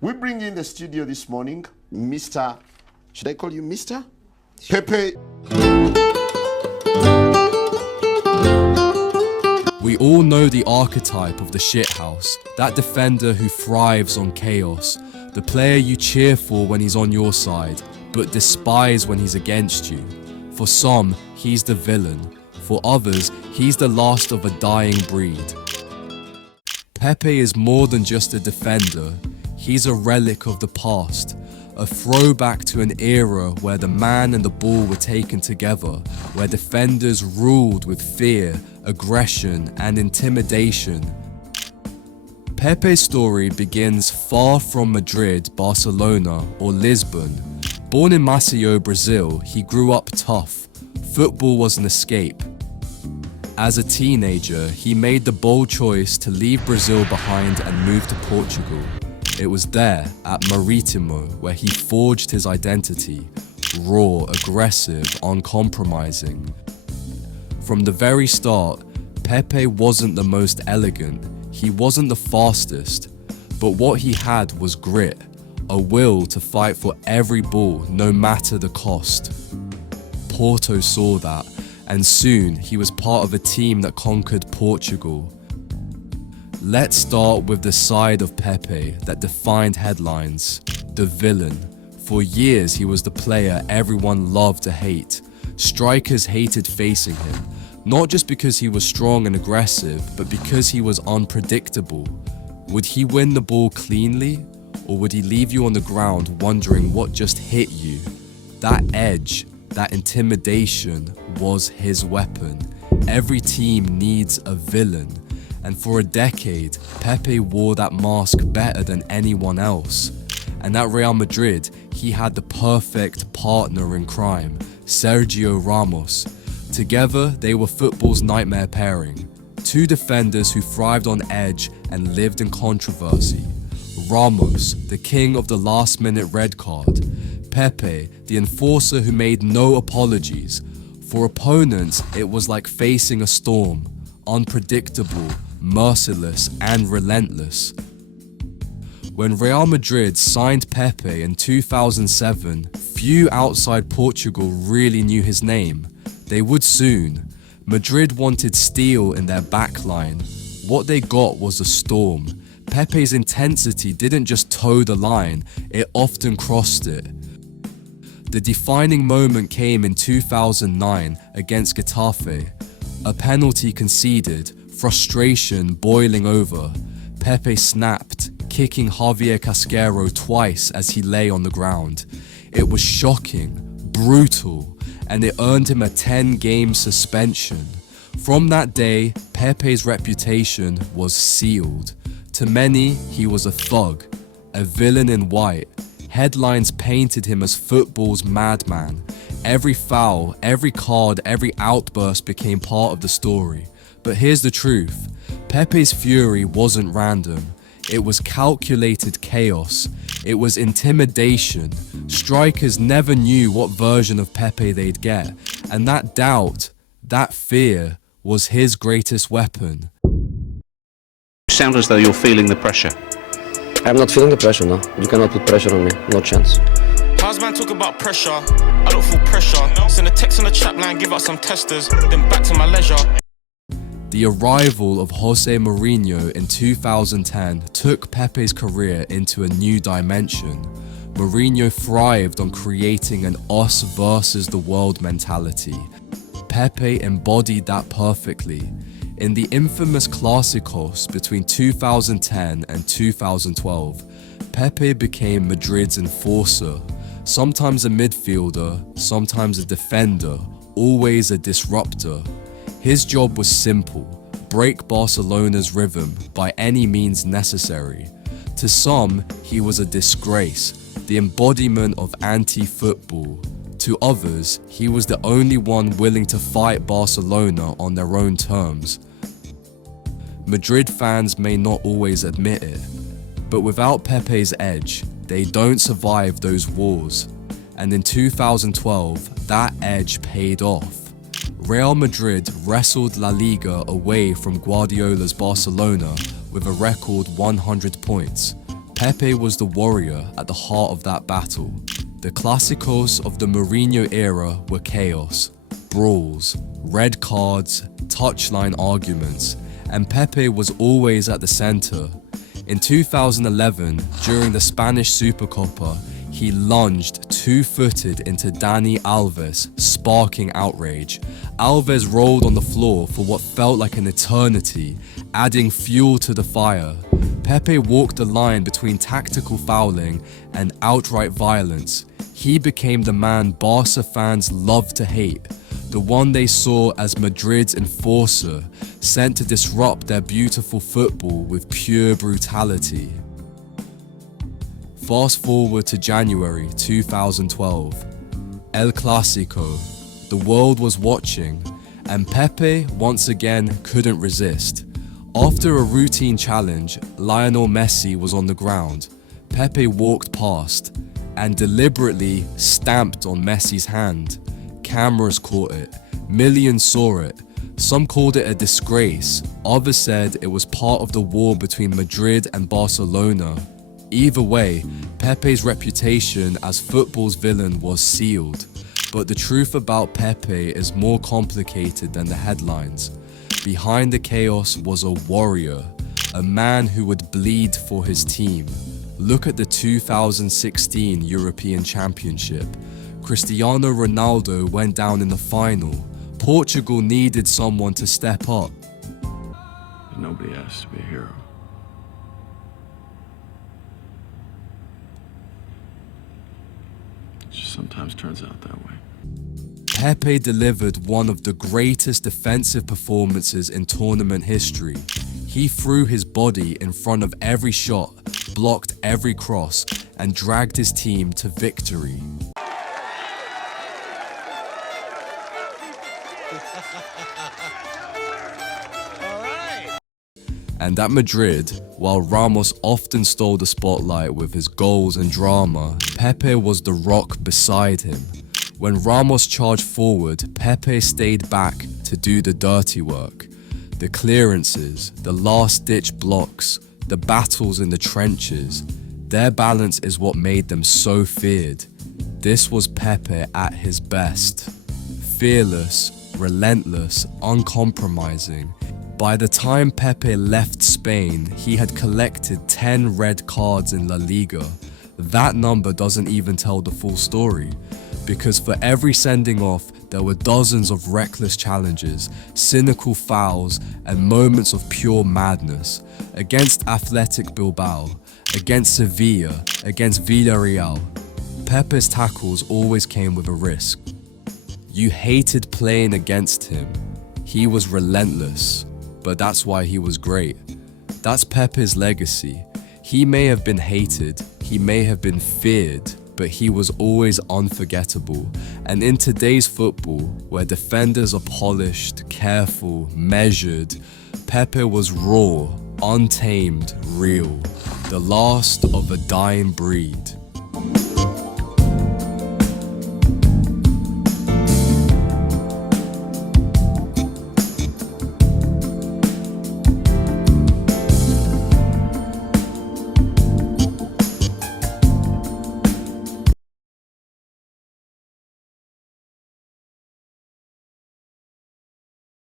We bring in the studio this morning, Mr. Should I call you Mr? Pepe. We all know the archetype of the shithouse, that defender who thrives on chaos, the player you cheer for when he's on your side, but despise when he's against you. For some, he's the villain. For others, he's the last of a dying breed. Pepe is more than just a defender. He's a relic of the past, a throwback to an era where the man and the ball were taken together, where defenders ruled with fear, aggression, and intimidation. Pepe's story begins far from Madrid, Barcelona, or Lisbon. Born in Maceió, Brazil, he grew up tough. Football was an escape. As a teenager, he made the bold choice to leave Brazil behind and move to Portugal. It was there, at Marítimo, where he forged his identity, raw, aggressive, uncompromising. From the very start, Pepe wasn't the most elegant, he wasn't the fastest, but what he had was grit, a will to fight for every ball, no matter the cost. Porto saw that, and soon he was part of a team that conquered Portugal. Let's start with the side of Pepe that defined headlines, the villain. For years he was the player everyone loved to hate. Strikers hated facing him, not just because he was strong and aggressive, but because he was unpredictable. Would he win the ball cleanly, or would he leave you on the ground wondering what just hit you? That edge, that intimidation was his weapon. Every team needs a villain, and for a decade, Pepe wore that mask better than anyone else. And at Real Madrid, he had the perfect partner in crime, Sergio Ramos. Together, they were football's nightmare pairing. Two defenders who thrived on edge and lived in controversy. Ramos, the king of the last-minute red card. Pepe, the enforcer who made no apologies. For opponents, it was like facing a storm, unpredictable, merciless, and relentless. When Real Madrid signed Pepe in 2007, few outside Portugal really knew his name. They would soon. Madrid wanted steel in their backline. What they got was a storm. Pepe's intensity didn't just toe the line, it often crossed it. The defining moment came in 2009 against Getafe. A penalty conceded, frustration boiling over. Pepe snapped, kicking Javier Casquero twice as he lay on the ground. It was shocking, brutal, and it earned him a 10-game suspension. From that day, Pepe's reputation was sealed. To many, he was a thug, a villain in white. Headlines painted him as football's madman. Every foul, every card, every outburst became part of the story. But here's the truth. Pepe's fury wasn't random. It was calculated chaos. It was intimidation. Strikers never knew what version of Pepe they'd get. And that doubt, that fear, was his greatest weapon. You sound as though you're feeling the pressure. I'm not feeling the pressure, no. You cannot put pressure on me, no chance. How's man talk about pressure? I don't feel pressure. Send a text on the chat line, give out some testers, then back to my leisure. The arrival of Jose Mourinho in 2010 took Pepe's career into a new dimension. Mourinho thrived on creating an us versus the world mentality. Pepe embodied that perfectly. In the infamous Clásicos between 2010 and 2012, Pepe became Madrid's enforcer, sometimes a midfielder, sometimes a defender, always a disruptor. His job was simple: break Barcelona's rhythm by any means necessary. To some, he was a disgrace, the embodiment of anti-football. To others, he was the only one willing to fight Barcelona on their own terms. Madrid fans may not always admit it, but without Pepe's edge, they don't survive those wars. And in 2012, that edge paid off. Real Madrid wrestled La Liga away from Guardiola's Barcelona with a record 100 points. Pepe was the warrior at the heart of that battle. The clásicos of the Mourinho era were chaos, brawls, red cards, touchline arguments, and Pepe was always at the center. In 2011, during the Spanish Supercopa, he lunged two-footed into Dani Alves, sparking outrage. Alves rolled on the floor for what felt like an eternity, adding fuel to the fire. Pepe walked the line between tactical fouling and outright violence. He became the man Barca fans loved to hate, the one they saw as Madrid's enforcer, sent to disrupt their beautiful football with pure brutality. Fast forward to January 2012. El Clasico. The world was watching, and Pepe once again couldn't resist. After a routine challenge, Lionel Messi was on the ground. Pepe walked past and deliberately stamped on Messi's hand. Cameras caught it. Millions saw it. Some called it a disgrace. Others said it was part of the war between Madrid and Barcelona. Either way, Pepe's reputation as football's villain was sealed. But the truth about Pepe is more complicated than the headlines. Behind the chaos was a warrior, a man who would bleed for his team. Look at the 2016 European Championship. Cristiano Ronaldo went down in the final. Portugal needed someone to step up. Nobody has to be a hero. It just sometimes turns out that way. Pepe delivered one of the greatest defensive performances in tournament history. He threw his body in front of every shot, blocked every cross, and dragged his team to victory. And at Madrid, while Ramos often stole the spotlight with his goals and drama, Pepe was the rock beside him. When Ramos charged forward, Pepe stayed back to do the dirty work. The clearances, the last-ditch blocks, the battles in the trenches, their balance is what made them so feared. This was Pepe at his best. Fearless, relentless, uncompromising. By the time Pepe left Spain, he had collected 10 red cards in La Liga. That number doesn't even tell the full story, because for every sending off, there were dozens of reckless challenges, cynical fouls, and moments of pure madness. Against Athletic Bilbao, against Sevilla, against Villarreal, Pepe's tackles always came with a risk. You hated playing against him. He was relentless, but that's why he was great. That's Pepe's legacy. He may have been hated, he may have been feared, but he was always unforgettable. And in today's football, where defenders are polished, careful, measured, Pepe was raw, untamed, real, the last of a dying breed.